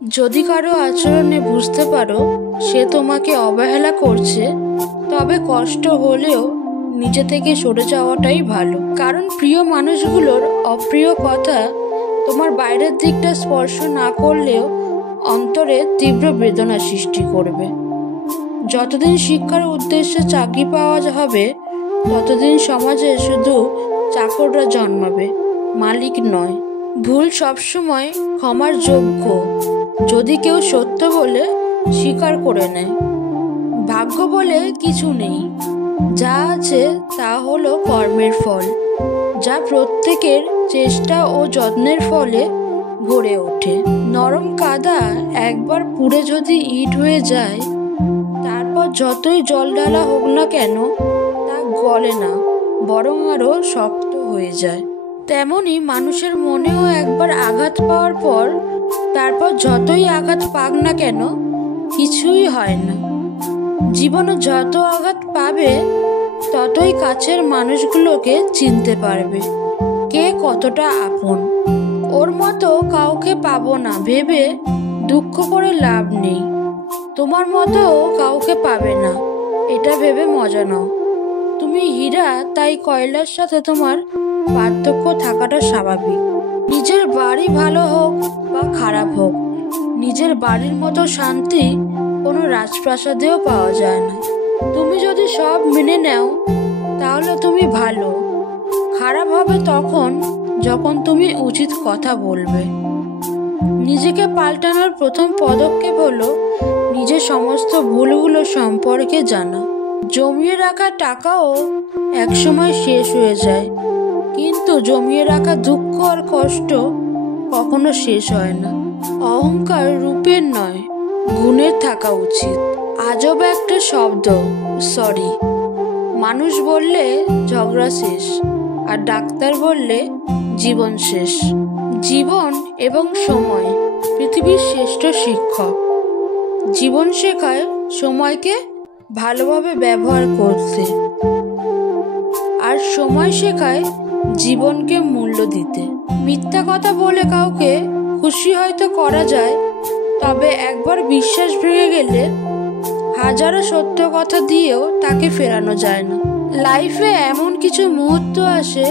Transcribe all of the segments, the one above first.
যদি কারো আচরণে বুঝতে পারো সে তোমাকে অবহেলা করছে, তবে কষ্ট হলেও নিজে থেকে সরে যাওয়াটাই ভালো। কারণ প্রিয় মানুষগুলোর অপ্রিয় কথা তোমার বাইরের দিকটা স্পর্শ না করলেও অন্তরে তীব্র বেদনা সৃষ্টি করবে। যতদিন শিক্ষার উদ্দেশ্যে চাকরি পাওয়া হবে, ততদিন সমাজে শুধু চাকররা জন্মাবে, মালিক নয়। ভুল সবসময় ক্ষমার যোগ্য যদি কেউ সত্য বলে স্বীকার করে নেয়। ভাগ্য বলে কিছু নেই, যা আছে তা হলো কর্মের ফল, যা প্রত্যেকের চেষ্টা ও যত্নের ফলে গড়ে ওঠে। নরম কাদা একবার পুড়ে যদি ইট হয়ে যায়, তারপর যতই জল ঢালা হোক না কেন তা গলে না, বরং আরও শক্ত হয়ে যায়। তেমনি মানুষের মনেও একবার আঘাত পাওয়ার পর তারপর যতই আঘাত পাক না কেন কিছুই হয় না। জীবনে যত আঘাত পাবে ততই কাছের মানুষগুলোকে চিনতে পারবে কে কতটা আপন। ওর মতো কাউকে পাবো না ভেবে দুঃখ করে লাভ নেই, তোমার মতো কাউকে পাবে না এটা ভেবে মজা নাও। তুমি হীরা, তাই কয়লার সাথে তোমার পার্থক্য থাকাটা স্বাভাবিক। নিজের বাড়ি ভালো হোক বা খারাপ হোক, নিজের বাড়ির মতো শান্তি কোনো রাজপ্রাসাদেও পাওয়া যায় না। তুমি যদি সব মেনে নাও তাহলে তুমি ভালো। খারাপ হবে তখন যখন তুমি উচিত কথা বলবে। নিজেকে পাল্টানোর প্রথম পদক্ষেপ হলো নিজের সমস্ত ভুলগুলো সম্পর্কে জানা। জমিয়ে রাখা টাকাও একসময় শেষ হয়ে যায়, কিন্তু জমিয়ে রাখা দুঃখ আর কষ্ট কখনো শেষ হয় না। অহংকার রূপের নয়, গুণের থাকা উচিত। আজব একটা শব্দ সরি। মানুষ বললে ঝগড়া শেষ, আর ডাক্তার বললে জীবন শেষ। জীবন এবং সময় পৃথিবীর শ্রেষ্ঠ শিক্ষক। জীবন শেখায় সময়কে ভালোভাবে ব্যবহার করতে, আর সময় শেখায় জীবনকে মূল্য দিতে। মিথ্যা কথা বলে কাউকে খুশি হয়তো করা যায়, তবে একবার বিশ্বাস ভেঙে গেলে হাজারো সত্য কথা দিয়েও তাকে ফেরানো যায় না। লাইফে এমন কিছু মুহূর্ত আসে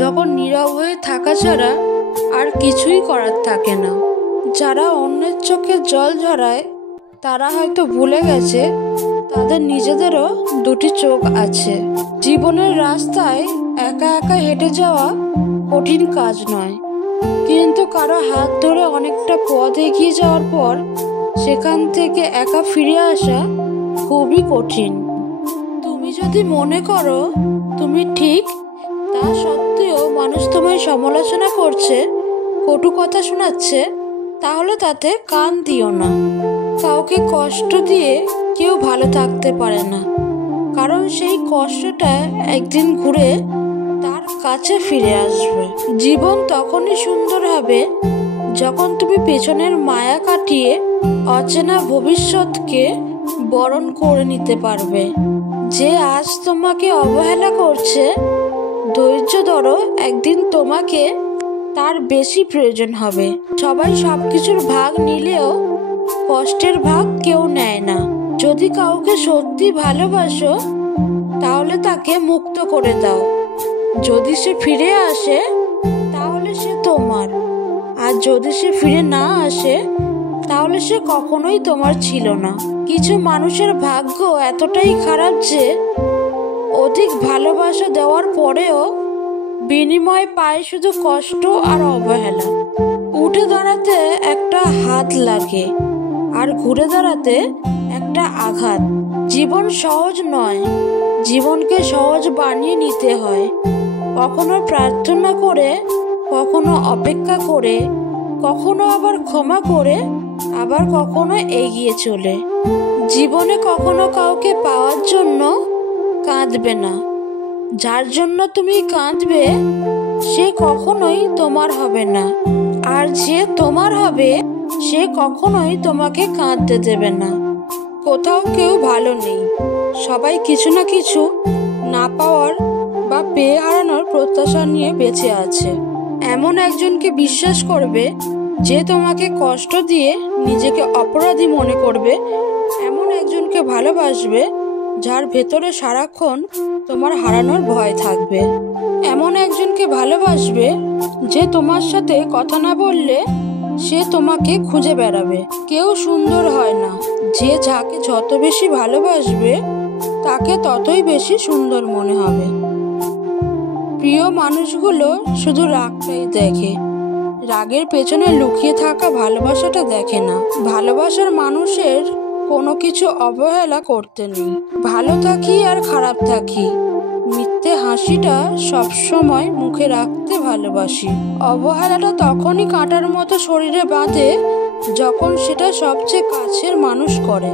যখন নীরব হয়ে থাকা ছাড়া আর কিছুই করার থাকে না। যারা অন্যের চোখে জল ঝরায় তারা হয়তো ভুলে গেছে তাদের নিজেদেরও দুটি চোখ আছে। জীবনের রাস্তায় একা একা হেঁটে যাওয়া কঠিন কাজ নয়, কিন্তু কারো হাত ধরে অনেকটা পথ এগিয়ে যাওয়ার পর সেখান থেকে একা ফিরে আসা খুবই কঠিন। তুমি যদি মনে করো তুমি ঠিক, তা সত্ত্বেও মানুষ তোমায় সমালোচনা করছে, কটু কথা শোনাচ্ছে, তাহলে তাতে কান দিও না। কাউকে কষ্ট দিয়ে কেউ ভালো থাকতে পারে না, কারণ সেই কষ্টটা একদিন ঘুরে তার কাছে ফিরে আসবে। জীবন তখনই সুন্দর হবে যখন তুমি পেছনের মায়া কাটিয়ে অচেনা ভবিষ্যৎকে বরণ করে নিতে পারবে। যে আজ তোমাকে অবহেলা করছে, ধৈর্য ধরো, একদিন তোমাকে তার বেশি প্রয়োজন হবে। সবাই সবকিছুর ভাগ নিলেও কষ্টের ভাগ কেউ নেয় না। যদি কাউকে সত্যি ভালোবাসো তাহলে তাকে মুক্ত করে দাও। যদি সে ফিরে আসে তাহলে সে তোমার, আর যদি সে ফিরে না আসে তাহলে সে কখনোই তোমার ছিল না। কিছু মানুষের ভাগ্য এতটাই খারাপ যে অধিক ভালোবাসা দেওয়ার পরেও বিনিময়ে পায় শুধু কষ্ট আর অবহেলা। উঠে দাঁড়াতে একটা হাত লাগে, আর ঘুরে দাঁড়াতে একটা আঘাত। জীবন সহজ নয়, জীবনকে সহজ বানিয়ে নিতে হয়। কখনো প্রার্থনা করে, কখনো অপেক্ষা করে, কখনো আবার ক্ষমা করে, আবার কখনো এগিয়ে চলে। জীবনে কখনো কাউকে পাওয়ার জন্য কাঁদবে না। যার জন্য তুমি কাঁদবে সে কখনোই তোমার হবে না, আর যে তোমার হবে সে কখনোই তোমাকে কাঁদতে দেবে না। কোথাও কেউ ভালো নেই, সবাই কিছু না কিছু না পাওয়ার বা পেয়ে হারানোর প্রত্যাশা নিয়ে বেঁচে আছে। এমন একজনকে বিশ্বাস করবে যে তোমাকে কষ্ট দিয়ে নিজেকে অপরাধী মনে করবে এমন একজনকে ভালোবাসবে যার ভেতরে সারাক্ষণ তোমার হারানোর ভয় থাকবে। এমন একজনকে ভালোবাসবে যে তোমার সাথে কথা না বললে সে তোমাকে খুঁজে বেড়াবে। কেউ সুন্দর হয় না, যে যাকে যত বেশি ভালোবাসবে তাকে ততই বেশি সুন্দর মনে হবে। প্রিয় মানুষগুলো শুধু রাগটাই দেখে, রাগের পেছনে লুকিয়ে থাকা ভালোবাসাটা দেখে না। ভালোবাসার মানুষের কোনো কিছু অবহেলা করতে নেই। ভালো থাকি আর খারাপ থাকি, মিথ্যে হাসিটা সবসময় মুখে রাখতে ভালোবাসি। অবহেলাটা তখনই কাঁটার মতো শরীরে বাঁধে যখন সেটা সবচেয়ে কাছের মানুষ করে।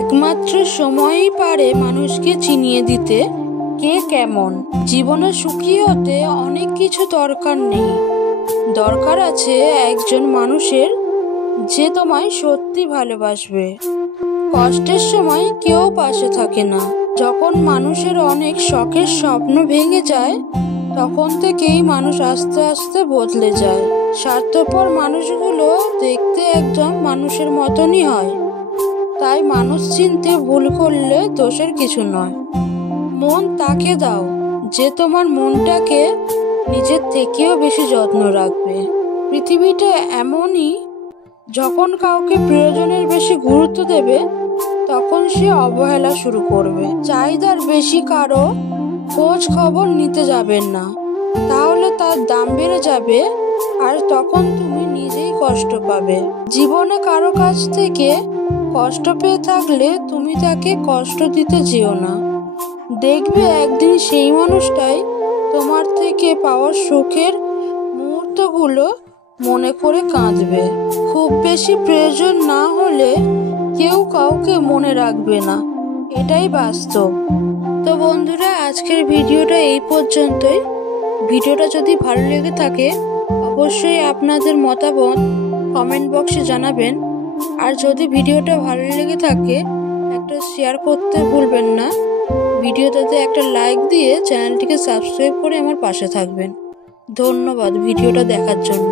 একমাত্র সময়ই পারে মানুষকে চিনিয়ে দিতে কে কেমন। জীবনে সুখী হতে অনেক কিছু দরকার নেই, দরকার আছে একজন মানুষের যে তোমায় সত্যি ভালোবাসবে। কষ্টের সময় কেউ পাশে থাকে না। যখন মানুষের অনেক শখের স্বপ্ন ভেঙে যায় তখন থেকেই মানুষ আস্তে আস্তে বদলে যায়। স্বার্থপর মানুষগুলো দেখতে একদম মানুষের মতনই হয়, তাই মানুষ চিনতে ভুল করলে দোষের কিছু নয়। মন তাকে দাও যে তোমার মনটাকে নিজের থেকেও বেশি যত্ন রাখবে। পৃথিবীটা এমনই, যখন কাউকে প্রয়োজনের বেশি গুরুত্ব দেবে তখন সে অবহেলা শুরু করবে। চাহিদার বেশি কারো খোঁজ খবর নিতে যাবেন না, তাহলে তার দাম বেড়ে যাবে আর তখন তুমি নিজেই কষ্ট পাবে। জীবনে কারো কাছ থেকে কষ্ট পেয়ে থাকলে তুমি তাকে কষ্ট দিতে যেও না। দেখবে একদিন সেই মানুষটাই তোমার থেকে পাওয়া সুখের মুহূর্তগুলো মনে করে কাঁদবে। খুব বেশি প্রয়োজন না হলে কেউ কাউকে মনে রাখবে না, এটাই বাস্তব। তো বন্ধুরা, আজকের ভিডিওটা এই পর্যন্তই। ভিডিওটা যদি ভালো লেগে থাকে অবশ্যই আপনাদের মতামত কমেন্ট বক্সে জানাবেন। আর যদি ভিডিওটা ভালো লেগে থাকে একটা শেয়ার করতে ভুলবেন না। ভিডিওটাতে একটা লাইক দিয়ে চ্যানেলটিকে সাবস্ক্রাইব করে আমার পাশে থাকবেন। ধন্যবাদ ভিডিওটা দেখার জন্য।